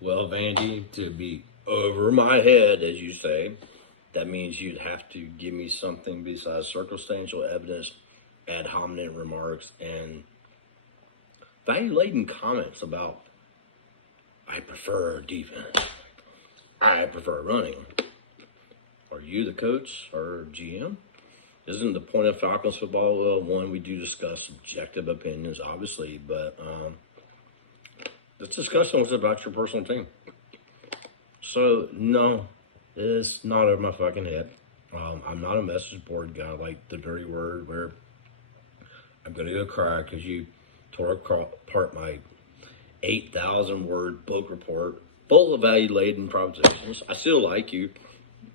Well, Vandy, to be over my head, as you say, that means you'd have to give me something besides circumstantial evidence, ad hominem remarks, and value-laden comments about, I prefer defense. I prefer running. Are you the coach or GM? Isn't the point of Falcons football? Well, one, we do discuss subjective opinions, obviously, but this discussion was about your personal team. So, no, it's not over my fucking head. I'm not a message board guy like the dirty word where I'm going to go cry because you tore apart my 8,000 word book report full of value-laden propositions. I still like you.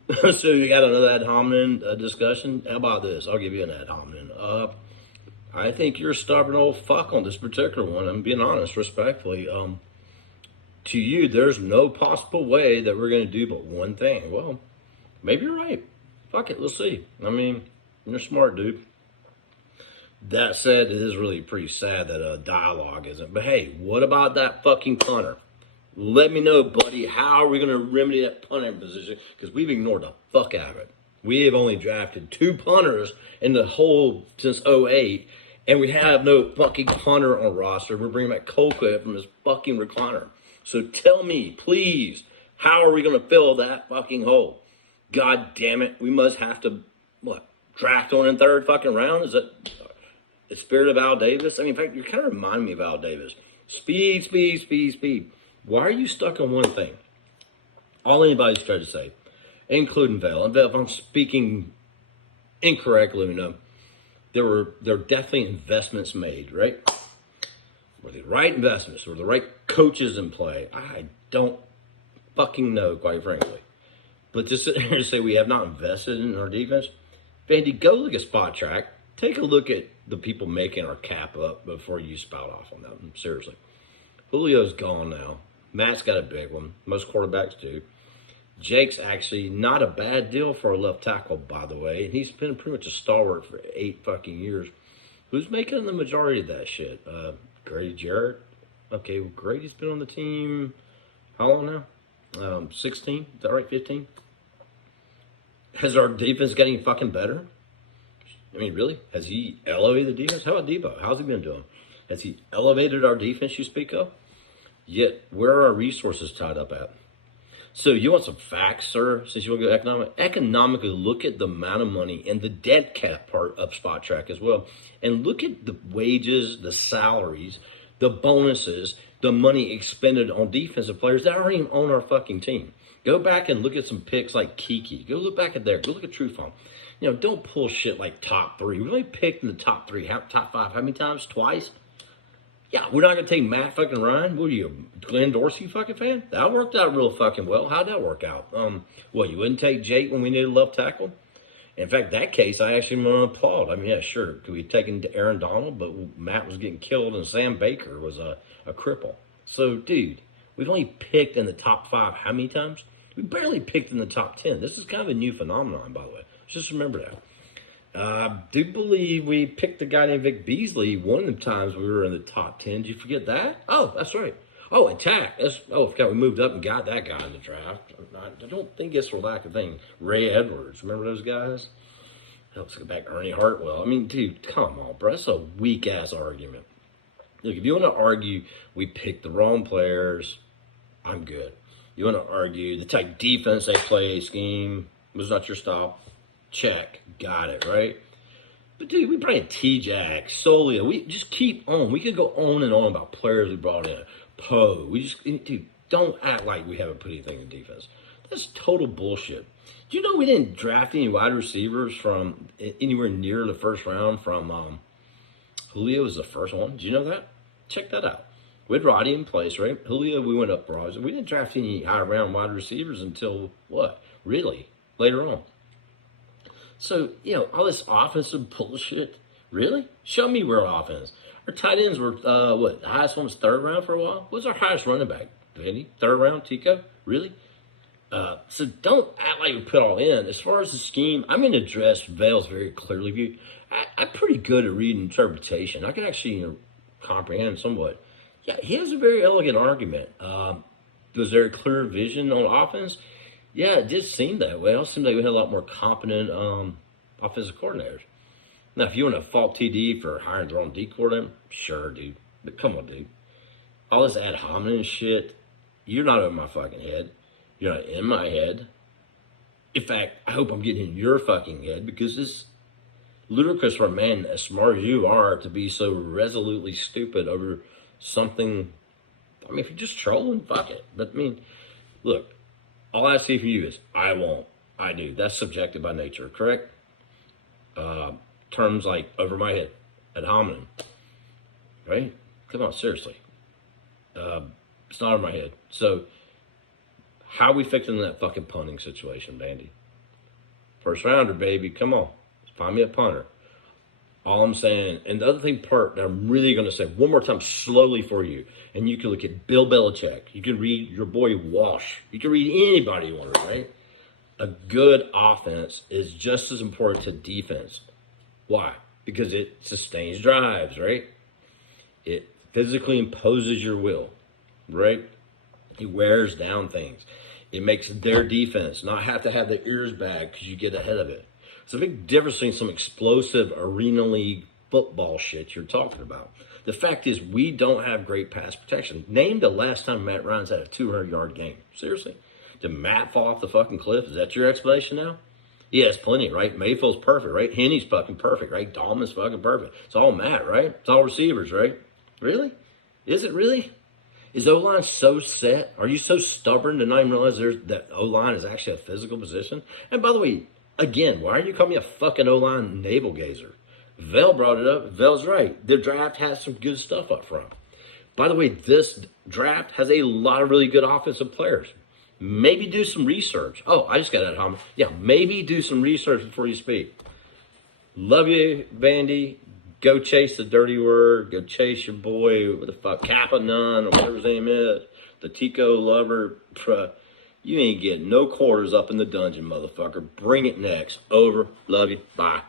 So you got another ad hominem discussion? How about this? I'll give you an ad hominem. I think you're a stubborn old fuck on this particular one. I'm being honest, respectfully. To you, there's no possible way that we're going to do but one thing. Well, maybe you're right. Fuck it, let's see. I mean, you're smart, dude. That said, it is really pretty sad that a dialogue isn't. But hey, what about that fucking punter? Let me know, buddy, how are we going to remedy that punting position? Because we've ignored the fuck out of it. We have only drafted 2 punters in the whole since '08, and we have no fucking punter on roster. We're bringing back Colquitt from his fucking recliner. So tell me, please, how are we going to fill that fucking hole? God damn it, we must have to, draft on in 3rd fucking round? Is that the spirit of Al Davis? I mean, in fact, you kind of remind me of Al Davis. Speed, speed, speed, speed. Why are you stuck on one thing? All anybody's tried to say, including Vail. And Vail, if I'm speaking incorrectly, there were definitely investments made, right? Were the right investments? Were the right coaches in play? I don't fucking know, quite frankly. But to sit here and say we have not invested in our defense, Vandy, go look at Spot Track. Take a look at the people making our cap up before you spout off on them. Seriously. Julio's gone now. Matt's got a big one. Most quarterbacks do. Jake's actually not a bad deal for a left tackle, by the way. And he's been pretty much a stalwart for 8 fucking years. Who's making the majority of that shit? Grady Jarrett. Okay, well, Grady's been on the team how long now? 16? Is that right? 15? Has our defense getting fucking better? I mean, really? Has he elevated the defense? How about Debo? How's he been doing? Has he elevated our defense you speak of? Yet, where are our resources tied up at? So you want some facts, sir, since you want to go economic? Economically, look at the amount of money and the dead cap part of Spot Track as well. And look at the wages, the salaries, the bonuses, the money expended on defensive players that aren't even on our fucking team. Go back and look at some picks like Kiki. Go look back at there. Go look at TrueFarm. Don't pull shit like top 3. We only picked in the top 3, top 5, how many times? Twice? Yeah, we're not going to take Matt fucking Ryan. What are you, a Glenn Dorsey fucking fan? That worked out real fucking well. How'd that work out? You wouldn't take Jake when we needed a left tackle? In fact, that case, I actually want to applaud. I mean, yeah, sure. Could we take him to Aaron Donald? But Matt was getting killed and Sam Baker was a cripple. So, dude, we've only picked in the top 5 how many times? We barely picked in the top 10. This is kind of a new phenomenon, by the way. Just remember that. I do believe we picked a guy named Vic Beasley one of the times we were in the top 10. Did you forget that? Oh, that's right. Oh, and Tack. I forgot we moved up and got that guy in the draft. I don't think it's for lack of thing. Ray Edwards. Remember those guys? Let's go back. Ernie Hartwell. I mean, dude, come on, bro. That's a weak-ass argument. Look, if you want to argue we picked the wrong players, I'm good. You want to argue the type defense they play, scheme, was not your style. Check. Got it, right? But, dude, we bring in T-Jack, Solio. We just keep on. We could go on and on about players we brought in. Poe. Dude, don't act like we haven't put anything in defense. That's total bullshit. Do you know we didn't draft any wide receivers from anywhere near the first round from Julio was the first one? Did you know that? Check that out. We had Roddy in place, right? Julio, we went up Roddy. We didn't draft any high-round wide receivers until, what? Really? Later on. So, all this offensive bullshit, really? Show me where offense. Our tight ends were, the highest one was 3rd round for a while? What was our highest running back? Vandy? 3rd round, Tico? Really? So don't act like we put all in. As far as the scheme, I'm going to address Vale's very clearly. I'm pretty good at reading interpretation. I can actually comprehend somewhat. Yeah, he has a very elegant argument. Was there a clear vision on offense? Yeah, it did seem that way. It also seemed like we had a lot more competent offensive coordinators. Now, if you want to fault TD for hiring the wrong D coordinator, sure, dude. But come on, dude. All this ad hominem shit, you're not over my fucking head. You're not in my head. In fact, I hope I'm getting in your fucking head because it's ludicrous for a man as smart as you are to be so resolutely stupid over something. I mean, if you're just trolling, fuck it. But I mean, look, all I see from you is I won't, I do. That's subjective by nature, correct? Terms like over my head, ad hominem, right? Come on, seriously. It's not over my head. So, how are we fixing that fucking punting situation, Vandy? First rounder, baby. Come on. Find me a punter. All I'm saying, and the other thing part that I'm really going to say one more time slowly for you, and you can look at Bill Belichick. You can read your boy Walsh. You can read anybody you want, right? A good offense is just as important to defense. Why? Because it sustains drives, right? It physically imposes your will, right? It wears down things. It makes their defense not have to have their ears back because you get ahead of it. It's a big difference between some explosive arena league football shit you're talking about. The fact is we don't have great pass protection. Name the last time Matt Ryan's had a 200-yard game. Seriously? Did Matt fall off the fucking cliff? Is that your explanation now? Yeah, it's plenty, right? Mayfield's perfect, right? Henny's fucking perfect, right? Dahlman's fucking perfect. It's all Matt, right? It's all receivers, right? Really? Is it really? Is O-line so set? Are you so stubborn to not even realize that O-line is actually a physical position? And by the way, again, why are you calling me a fucking O-line navel gazer? Vel brought it up. Vel's right. The draft has some good stuff up front. By the way, this draft has a lot of really good offensive players. Maybe do some research. Oh, I just got that comment. Yeah, maybe do some research before you speak. Love you, Vandy. Go chase the dirty word. Go chase your boy, what the fuck, Kappa Nun, or whatever his name is. The Tico lover. You ain't getting no quarters up in the dungeon, motherfucker. Bring it next. Over. Love you. Bye.